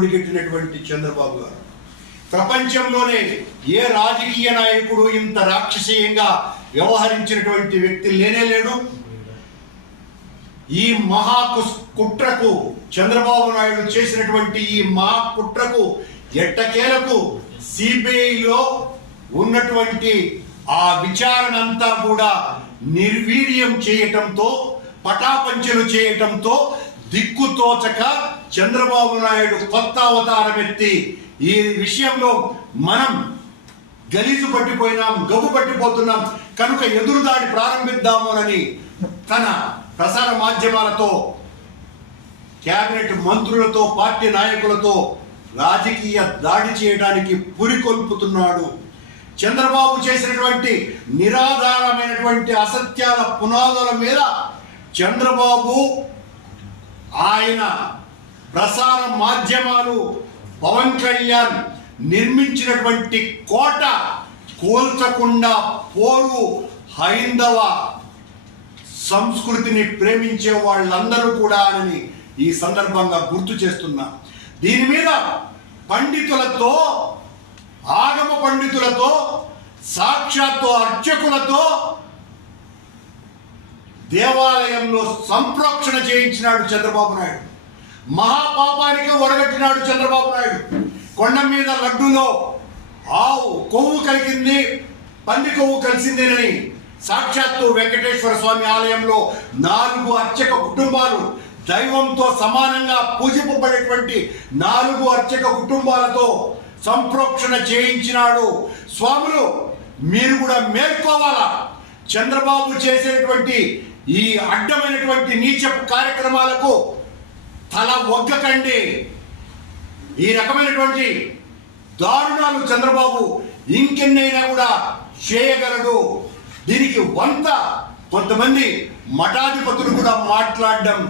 ఒడిగట్టినటువంటి చంద్రబాబు గారు ప్రపంచంలోనే ఏ రాజకీయ నాయకుడు ఇంత రాక్షసీయంగా వ్యవహరించినటువంటి వ్యక్తి లేనే లేడు. ఈ మహా కుట్రకు చంద్రబాబు నాయుడు చేసినటువంటి ఈ మహా కుట్రకు ఎట్టకేలకు సిబిఐలో ఉన్నటువంటి ఆ విచారణ అంతా కూడా నిర్వీర్యం చేయటంతో, పటాపంచలు చేయటంతో దిక్కుతోచక చంద్రబాబు నాయుడు కొత్త అవతారం ఎత్తి ఈ విషయంలో మనం గలీజు పట్టిపోయినాం, గబ్బు పట్టిపోతున్నాం కనుక ఎదురుదాడి ప్రారంభిద్దామోనని తన ప్రసార మాధ్యమాలతో, కేబినెట్ మంత్రులతో, పార్టీ నాయకులతో రాజకీయ దాడి చేయడానికి పురికొల్పుతున్నాడు. చంద్రబాబు చేసినటువంటి నిరాధారమైనటువంటి అసత్యాల పునాదుల మీద చంద్రబాబు, ఆయన ప్రసార మాధ్యమాలు, పవన్ కళ్యాణ్ నిర్మించినటువంటి కోట కూల్చకుండా పోరు హైందవ సంస్కృతిని ప్రేమించే వాళ్ళందరూ కూడా అని ఈ సందర్భంగా గుర్తు చేస్తున్నా. దీని మీద పండితులతో, ఆగమ పండితులతో, సాక్షాత్తు అర్చకులతో దేవాలయంలో సంప్రోక్షణ చేయించినాడు చంద్రబాబు నాయుడు. మహాపాపానికి ఒడగట్టినాడు చంద్రబాబు నాయుడు. కొండ మీద లడ్డులో ఆవు కొవ్వు కలిగింది, పంది కొవ్వు కలిసిందేనని సాక్షాత్తు వెంకటేశ్వర స్వామి ఆలయంలో 4 అర్చక కుటుంబాలు, దైవంతో సమానంగా పూజింపబడేటువంటి 4 అర్చక కుటుంబాలతో సంప్రోక్షణ చేయించినాడు. స్వాములు, మీరు కూడా మేల్కోవాలా. చంద్రబాబు చేసేటువంటి ఈ అడ్డమైనటువంటి నీచపు కార్యక్రమాలకు తల ఒగ్గకండి. ఈ రకమైనటువంటి దారుణాలు చంద్రబాబు ఇంకెన్నైనా కూడా చేయగలడు. దీనికి కొంతమంది మఠాధిపతులు కూడా మాట్లాడడం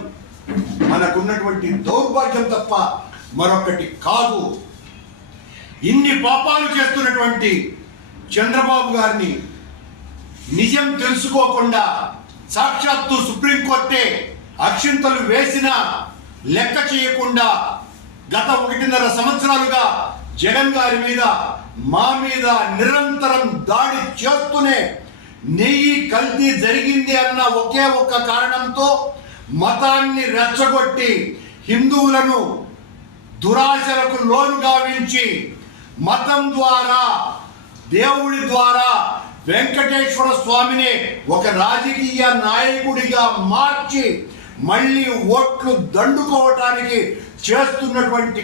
మనకున్నటువంటి దౌర్భాగ్యం తప్ప మరొకటి కాదు. ఇన్ని పాపాలు చేస్తున్నటువంటి చంద్రబాబు గారిని నిజం తెలుసుకోకుండా సాక్షాత్తు సుప్రీంకోర్టే అక్షింతలు వేసినా లెక్క చేయకుండా గత 1.5 సంవత్సరాలుగా జగన్ గారి మీద, మా మీద నిరంతరం దాడి చేస్తూనే నెయ్యి కల్తీ జరిగింది అన్న ఒకే ఒక్క కారణంతో మతాన్ని రెచ్చగొట్టి హిందువులను దురాశలకు లోను గావించి మతం ద్వారా, దేవుడి ద్వారా వెంకటేశ్వర స్వామిని ఒక రాజకీయ నాయకుడిగా మార్చి మళ్ళీ ఓట్లు దండుకోవటానికి చేస్తున్నటువంటి